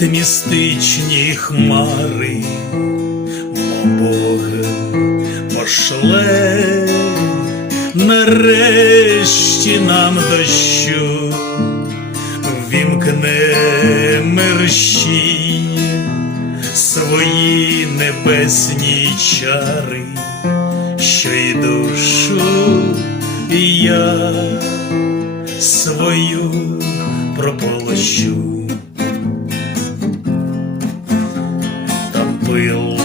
оптимістичні хмари, Бог пошле нарешті нам дощу, вімкне мерщій свої небесні чари, що й душу я свою прополощу. Там пил,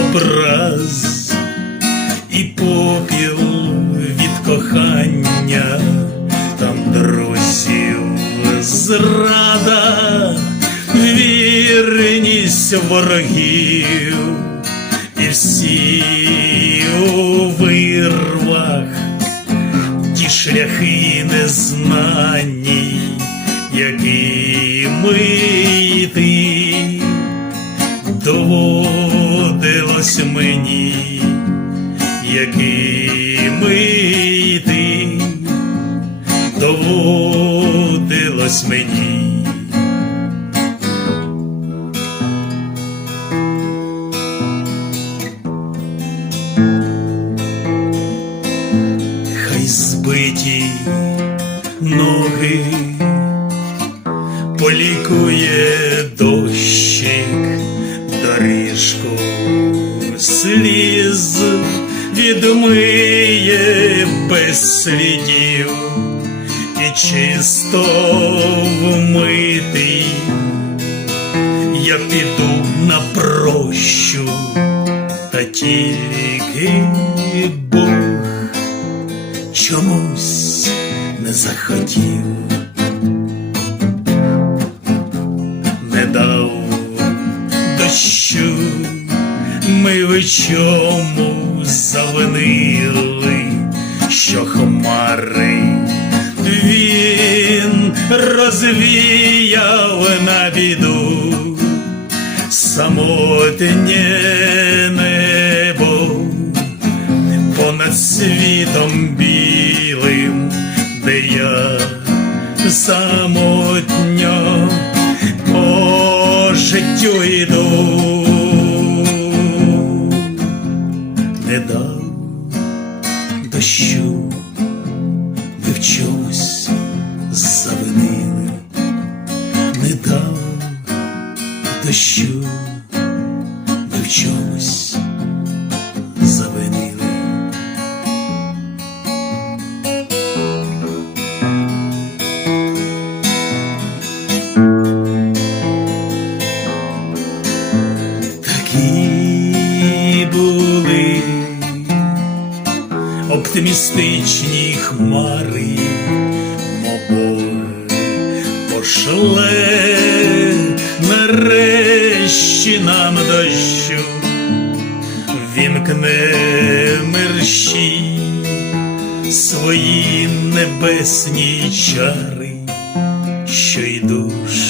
образ і попіл від кохання, там друзів зрада, вірність ворогів, і всі у вирвах ті шляхи незнані, якими йти доводилось мені, якими йти доводилось мені. Хай збиті ноги полікує дощик, доріжку сліз відмиє без слідів, і чисто вмитий я піду на прощу, та тільки Бог чомусь не захотів, не дав дощу. Ми в чому завинили, що хмари він розвіяв на біду, самотнє небо понад світом білим, де я самотньо по життю йду. Не дав дощу, ми в чомусь завинили, не дав дощу, ми в чомусь завинили. Такі були оптимістичні хмари, Бог пошле нарешті нам дощу, вімкне мерщій свої небесні чари, що й душ